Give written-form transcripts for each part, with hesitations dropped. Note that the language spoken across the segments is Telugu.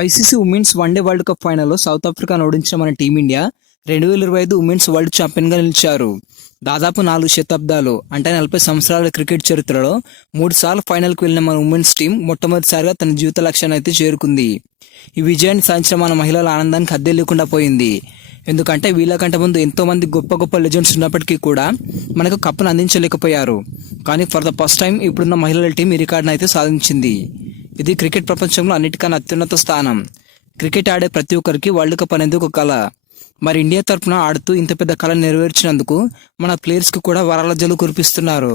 ICC women's one day world cup ఫైనల్లో సౌత్ ఆఫ్రికాను ఓడించిన మన టీమిండియా 2025 ఉమెన్స్ వరల్డ్ ఛాంపియన్గా నిలిచారు. దాదాపు 4 శతాబ్దాలు అంటే 40 సంవత్సరాల క్రికెట్ చరిత్రలో 3 సార్లు ఫైనల్కి వెళ్లిన మన ఉమెన్స్ టీం మొట్టమొదటిసారిగా తన జీవిత లక్ష్యాన్ని అయితే చేరుకుంది. ఈ విజయాన్ని సాధించిన మన మహిళల ఆనందానికి హద్దే లేకుండా పోయింది. ఎందుకంటే వీళ్ళకంటే ముందు ఎంతో మంది గొప్ప గొప్ప లెజెండ్స్ ఉన్నప్పటికీ కూడా మనకు కప్పును అందించలేకపోయారు. కానీ ఫర్ ద ఫస్ట్ టైం ఇప్పుడున్న మహిళల టీం ఈ రికార్డును అయితే సాధించింది. ఇది క్రికెట్ ప్రపంచంలో అన్నిటికన్నా అత్యున్నత స్థానం. క్రికెట్ ఆడే ప్రతి ఒక్కరికి వరల్డ్ కప్ అనేది ఒక కళ. మరి ఇండియా తరఫున ఆడుతూ ఇంత పెద్ద కళ నెరవేర్చినందుకు మన ప్లేయర్స్కి కూడా వరాల జల్లు కురిపిస్తున్నారు.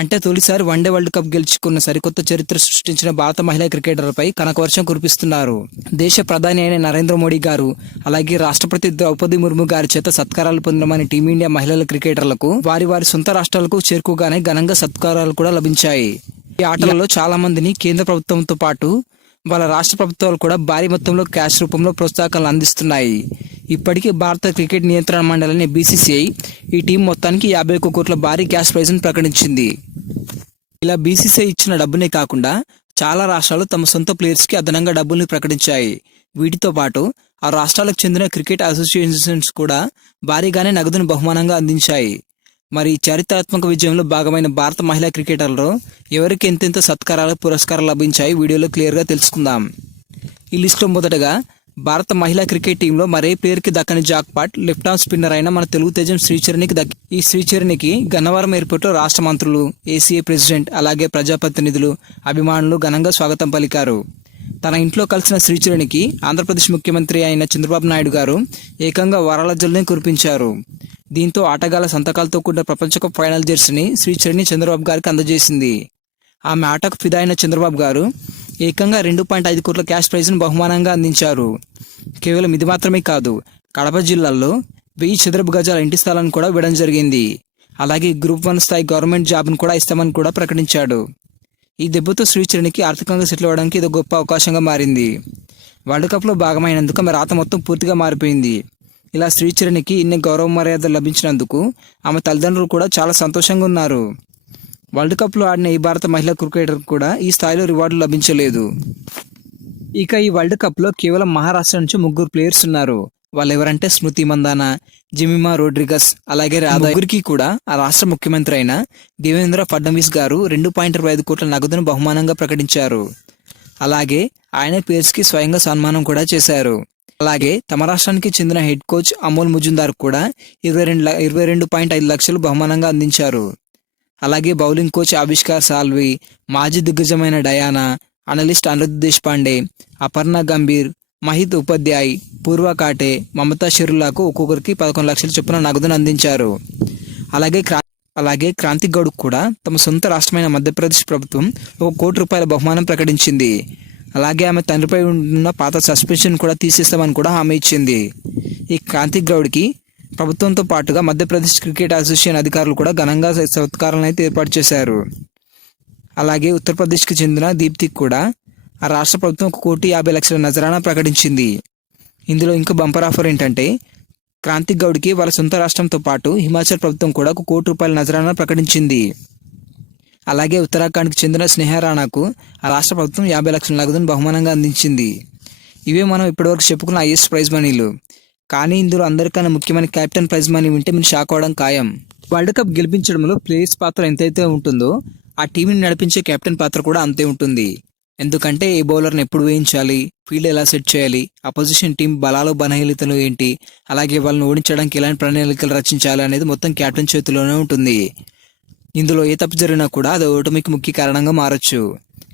అంటే తొలిసారి వన్డే వరల్డ్ కప్ గెలుచుకున్న సరికొత్త చరిత్ర సృష్టించిన భారత మహిళా క్రికెటర్లపై కనకవర్షం కురిపిస్తున్నారు. దేశ ప్రధాని అయిన నరేంద్ర మోడీ గారు, అలాగే రాష్ట్రపతి ద్రౌపది ముర్ము గారి చేత సత్కారాలు పొందిన మన టీమిండియా మహిళల క్రికెటర్లకు వారి వారి సొంత రాష్ట్రాలకు చేరుకోగానే ఘనంగా సత్కారాలు కూడా లభించాయి. ఈ ఆటలలో చాలా మందిని కేంద్ర ప్రభుత్వంతో పాటు వాళ్ళ రాష్ట్ర ప్రభుత్వాలు కూడా భారీ మొత్తంలో క్యాష్ రూపంలో ప్రోత్సాహకాలు అందిస్తున్నాయి. ఇప్పటికీ భారత క్రికెట్ నియంత్రణ మండలిని బీసీసీఐ ఈ టీం మొత్తానికి 51 కోట్ల భారీ క్యాష్ ప్రైజ్ను ప్రకటించింది. ఇలా బీసీసీఐ ఇచ్చిన డబ్బునే కాకుండా చాలా రాష్ట్రాలు తమ సొంత ప్లేయర్స్కి అదనంగా డబ్బుల్ని ప్రకటించాయి. వీటితో పాటు ఆ రాష్ట్రాలకు చెందిన క్రికెట్ అసోసియేషన్స్ కూడా భారీగానే నగదును బహుమానంగా అందించాయి. మరి చారిత్రాత్మక విజయంలో భాగమైన భారత మహిళా క్రికెటర్లలో ఎవరికి ఎంతెంత సత్కారాలు పురస్కారాలు లభించాయి వీడియోలో క్లియర్గా తెలుసుకుందాం. ఈ లిస్టులో మొదటగా భారత మహిళా క్రికెట్ టీంలో మరే ప్లేయర్కి దక్కని జాక్పాట్ లెఫ్ట్ ఆర్మ్ స్పిన్నర్ అయిన మన తెలుగు తేజం శ్రీచరణికి దక్కి. ఈ శ్రీచరణికి గన్నవరం ఎయిర్పోర్ట్లో రాష్ట్ర మంత్రులు, ఏసీఏ ప్రెసిడెంట్, అలాగే ప్రజాప్రతినిధులు, అభిమానులు ఘనంగా స్వాగతం పలికారు. తన ఇంట్లో కలిసిన శ్రీచరణికి ఆంధ్రప్రదేశ్ ముఖ్యమంత్రి అయిన చంద్రబాబు నాయుడు గారు ఏకంగా వరాల జల్లుని కురిపించారు. దీంతో ఆటగాళ్ల సంతకాలతో కూడిన ప్రపంచకప్ ఫైనల్ జెర్సీని శ్రీచరణి చంద్రబాబు గారికి అందజేసింది. ఆమె ఆటకు ఫిదా అయిన చంద్రబాబు గారు ఏకంగా 2.5 కోట్ల క్యాష్ ప్రైజ్ను బహుమానంగా అందించారు. కేవలం ఇది మాత్రమే కాదు, కడప జిల్లాలో 1000 చదరపు గజాల ఇంటి స్థలాన్ని కూడా ఇవ్వడం జరిగింది. అలాగే గ్రూప్ 1 స్థాయి గవర్నమెంట్ జాబ్ను కూడా ఇస్తామని కూడా ప్రకటించాడు. ఈ దెబ్బతో శ్రీచరణికి ఆర్థికంగా సెటిల్ అవ్వడానికి ఇది గొప్ప అవకాశంగా మారింది. వరల్డ్ కప్లో భాగమైనందుకు ఆమె రాత మొత్తం పూర్తిగా మారిపోయింది. ఇలా శ్రీచరణికి ఇన్ని గౌరవ మర్యాదలు లభించినందుకు ఆమె తల్లిదండ్రులు కూడా చాలా సంతోషంగా ఉన్నారు. వరల్డ్ కప్లో ఆడిన ఈ భారత మహిళా క్రికెటర్ కూడా ఈ స్థాయిలో రివార్డులు లభించలేదు. ఇక ఈ వరల్డ్ కప్లో కేవలం మహారాష్ట్ర నుంచి 3 ప్లేయర్స్ ఉన్నారు. వాళ్ళు ఎవరంటే స్మృతి మందాన, జెమిమా రోడ్రిగస్, అలాగే ముగ్గురికి కూడా ఆ రాష్ట్ర ముఖ్యమంత్రి అయిన దేవేంద్ర ఫడ్నవీస్ గారు 2.25 కోట్ల నగదును బహుమానంగా ప్రకటించారు. అలాగే ఆయన ప్లేయర్స్కి స్వయంగా సన్మానం కూడా చేశారు. అలాగే తమ రాష్ట్రానికి చెందిన హెడ్ కోచ్ అమోల్ ముజుందార్ కూడా 22.5 లక్షలు బహుమానంగా అందించారు. అలాగే బౌలింగ్ కోచ్ ఆవిష్కార్ సాల్వి, మాజీ దిగ్గజమైన డయానా, అనలిస్ట్ అనిరుద్ దేశ్పాండే, అపర్ణ గంభీర్, మహిత్ ఉపాధ్యాయ్, పూర్వ కాటే, మమతా షెరులాకు ఒక్కొక్కరికి 11 లక్షల చొప్పున నగదును అందించారు. అలాగే క్రాంతి గౌడ్ కూడా తమ సొంత రాష్ట్రమైన మధ్యప్రదేశ్ ప్రభుత్వం 1 కోటి రూపాయల బహుమానం ప్రకటించింది. అలాగే ఆమె తండ్రిపై ఉన్న పాత సస్పెన్షన్ కూడా తీసేస్తామని కూడా హామీ ఇచ్చింది. ఈ క్రాంతి గౌడ్కి ప్రభుత్వంతో పాటుగా మధ్యప్రదేశ్ క్రికెట్ అసోసియేషన్ అధికారులు కూడా ఘనంగా సత్కారాలను అయితే ఏర్పాటు చేశారు. అలాగే ఉత్తరప్రదేశ్కి చెందిన దీప్తికి కూడా ఆ రాష్ట్ర ప్రభుత్వం 1,50,00,000 నజరానా ప్రకటించింది. ఇందులో ఇంకా బంపర్ ఆఫర్ ఏంటంటే క్రాంతి గౌడ్కి వాళ్ళ సొంత రాష్ట్రంతో పాటు హిమాచల్ ప్రభుత్వం కూడా 1 కోటి రూపాయల నజరానా ప్రకటించింది. అలాగే ఉత్తరాఖండ్కి చెందిన స్నేహ రాణాకు ఆ రాష్ట్ర ప్రభుత్వం 50 లక్షల నగదును బహుమానంగా అందించింది. ఇవే మనం ఇప్పటివరకు చెప్పుకున్న హైయెస్ట్ ప్రైజ్ మనీలు. కానీ ఇందులో అందరికన్నా ముఖ్యమైన కెప్టెన్ ప్రైజ్ మనీ వింటే మీరు షాక్ అవ్వడం ఖాయం. వరల్డ్ కప్ గెలిపించడంలో ప్లేయర్స్ పాత్ర ఎంతైతే ఉంటుందో ఆ టీంని నడిపించే కెప్టెన్ పాత్ర కూడా అంతే ఉంటుంది. ఎందుకంటే ఏ బౌలర్ని ఎప్పుడు వేయించాలి, ఫీల్డ్ ఎలా సెట్ చేయాలి, అపోజిషన్ టీం బలాలు బలహీనతలు ఏంటి, అలాగే వాళ్ళని ఓడించడానికి ఎలాంటి ప్రణాళికలు రచించాలి అనేది మొత్తం కెప్టెన్ చేతిలోనే ఉంటుంది. ఇందులో ఏ తప్పు జరిగినా కూడా అది ఓటమికి ముఖ్య కారణంగా మారచ్చు.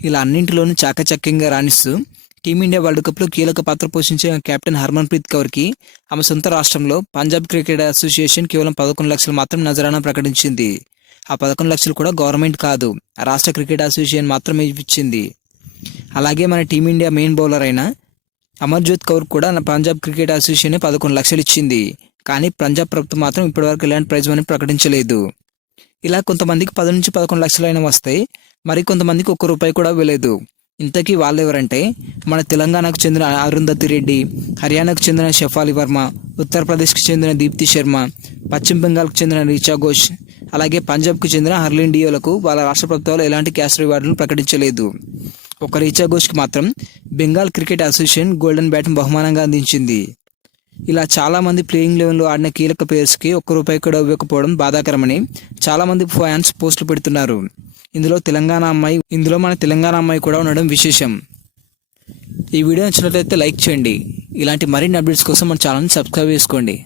ఇలా అన్నింటిలోనూ చాకచక్యంగా రాణిస్తూ టీమిండియా వరల్డ్ కప్లో కీలక పాత్ర పోషించిన కెప్టెన్ హర్మన్ప్రీత్ కౌర్కి ఆమె సొంత రాష్ట్రంలో పంజాబ్ క్రికెట్ అసోసియేషన్ కేవలం 11 లక్షలు మాత్రం నజరానా ప్రకటించింది. ఆ 11 లక్షలు కూడా గవర్నమెంట్ కాదు, ఆ రాష్ట్ర క్రికెట్ అసోసియేషన్ మాత్రమే ఇచ్చింది. అలాగే మన టీమిండియా మెయిన్ బౌలర్ అయిన అమర్జోత్ కౌర్ కూడా పంజాబ్ క్రికెట్ అసోసియేషన్ 11 లక్షలు ఇచ్చింది. కానీ పంజాబ్ ప్రభుత్వం మాత్రం ఇప్పటివరకు ఎలాంటి ప్రైజ్ మనీ ప్రకటించలేదు. ఇలా కొంతమందికి 10 నుంచి 11 లక్షలైనా వస్తాయి, మరి కొంతమందికి 1 రూపాయి కూడా ఇవ్వలేదు. ఇంతకీ వాళ్ళు ఎవరంటే మన తెలంగాణకు చెందిన అరుంధతి రెడ్డి, హర్యానాకు చెందిన షెఫాలి వర్మ, ఉత్తరప్రదేశ్కి చెందిన దీప్తి శర్మ, పశ్చిమ బెంగాల్కి చెందిన రిచా ఘోష్, అలాగే పంజాబ్కు చెందిన హర్లిన్ డియోలకు వాళ్ళ రాష్ట్ర ప్రభుత్వాలు ఎలాంటి క్యాష్ రివార్డులను ప్రకటించలేదు. ఒక రీచా ఘోష్కి మాత్రం బెంగాల్ క్రికెట్ అసోసియేషన్ గోల్డెన్ బ్యాట్ను బహుమానంగా అందించింది. ఇలా చాలామంది ప్లేయింగ్ లెవెన్లో ఆడిన కీలక ప్లేయర్స్కి ఒక్క రూపాయి కూడా ఇవ్వకపోవడం బాధాకరమని చాలామంది ఫ్యాన్స్ పోస్టులు పెడుతున్నారు. ఇందులో మన తెలంగాణ అమ్మాయి కూడా ఉండడం విశేషం. ఈ వీడియో నచ్చినట్లయితే లైక్ చేయండి. ఇలాంటి మరిన్ని అప్డేట్స్ కోసం మన ఛానల్ని సబ్స్క్రైబ్ చేసుకోండి.